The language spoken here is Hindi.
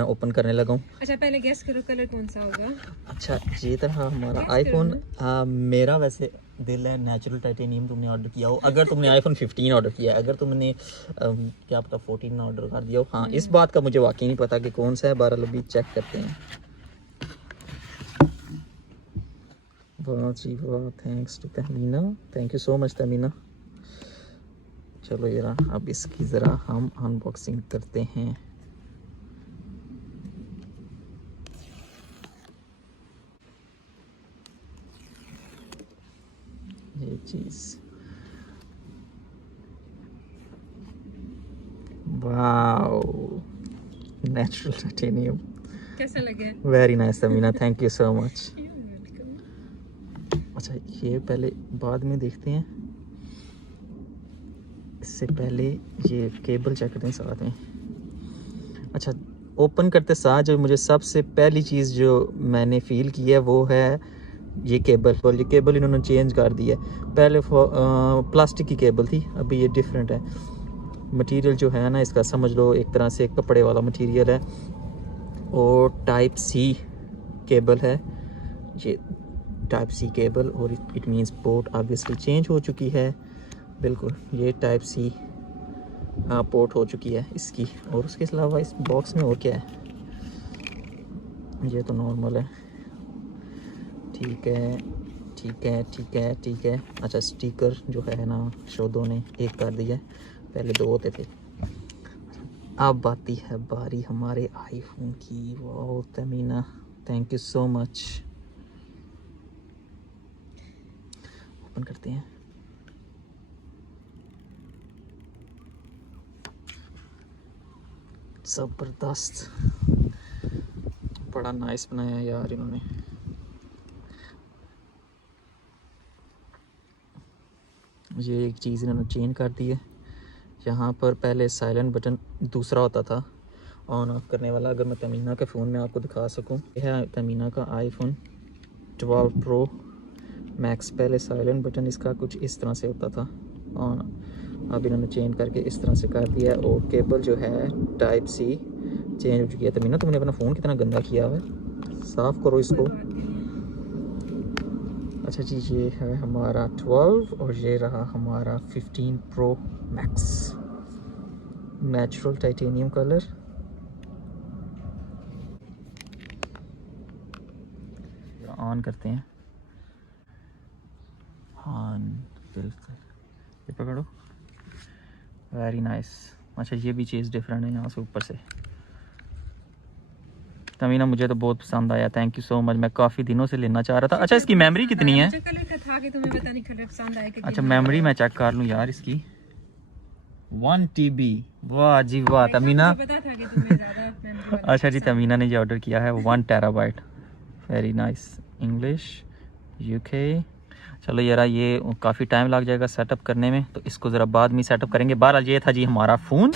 मैं ओपन करने लगा हूँ। अच्छा पहले गेस करो कलर कौन सा होगा। अच्छा ये तरह हमारा आईफोन, मेरा वैसे दिल है नेचुरल टाइटेनियम तुमने ऑर्डर किया हो, अगर तुमने आईफोन 15 ऑर्डर किया है, अगर तुमने क्या पता 14 ऑर्डर कर दिया हो। हाँ इस बात का मुझे वाकई नहीं पता कि कौन सा है। बहरहाल अभी चेक करते हैं। वाह जी वाह, thanks to Tamina, thank you so much Tamina. चलो यार अब इसकी ज़रा हम अनबॉक्सिंग करते हैं। ये चीज़ वाओ, नेचुरल टाइटेनियम, कैसा लगे? Very nice Tamina, thank you so much. अच्छा ये पहले बाद में देखते हैं, इससे पहले ये केबल चेक करते हैं साथ में। अच्छा ओपन करते साथ जो मुझे सबसे पहली चीज़ जो मैंने फ़ील की है वो है ये केबल। ये केबल इन्होंने चेंज कर दी है। पहले प्लास्टिक की केबल थी, अभी ये डिफरेंट है। मटेरियल जो है ना इसका समझ लो एक तरह से कपड़े वाला मटेरियल है, और टाइप सी केबल है ये, टाइप सी केबल। और it means port obviously change हो चुकी है, बिल्कुल ये टाइप सी पोर्ट हो चुकी है इसकी। और उसके अलावा इस बॉक्स में और क्या है, ये तो नॉर्मल है। ठीक है ठीक है ठीक है ठीक है। अच्छा स्टिकर जो है ना शोधों ने एक कर दिया है, पहले दो होते थे। अब आती है बारी हमारे आईफोन की। वाह Tamina, thank you so much. Open करते हैं। ज़बरदस्त, बड़ा नाइस बनाया है यार इन्होंने। ये एक चीज़ इन्होंने चेंज कर दी है, यहाँ पर पहले साइलेंट बटन दूसरा होता था ऑन ऑफ करने वाला। अगर मैं तमीना के फ़ोन में आपको दिखा सकूं, यह है तमीना का आईफोन 12 प्रो मैक्स। पहले साइलेंट बटन इसका कुछ इस तरह से होता था ऑन, अब इन्होंने चेंज करके इस तरह से कर दिया है। और केबल जो है टाइप सी चेंज हो चुकी है। तमीना तुमने अपना फ़ोन कितना गंदा किया हुआ है, साफ़ करो इसको। अच्छा जी ये है हमारा 12 और ये रहा हमारा 15 pro max, natural titanium colour. On करते हैं। हाँ बिल्कुल, ये पकड़ो, वेरी नाइस। अच्छा ये भी चीज़ डिफरेंट है यहाँ से ऊपर से। तमीना मुझे तो बहुत पसंद आया, थैंक यू सो मच। मैं काफ़ी दिनों से लेना चाह रहा था। अच्छा इसकी मेमोरी कितनी है? कलर का था कि तुम्हें पता नहीं कलर पसंद आएगा। अच्छा मेमोरी मैं चेक कर लूँ यार इसकी, 1 TB। वाह जी वाह तमीना, पता था कि तुम्हें ज़्यादा मेमोरी। अच्छा जी तमीना ने जो ऑर्डर किया है 1 TB, very nice. English UK। चलो यार ये काफ़ी टाइम लग जाएगा सेटअप करने में, तो इसको ज़रा बाद में सेटअप करेंगे। बहरहाल ये था जी हमारा फ़ोन।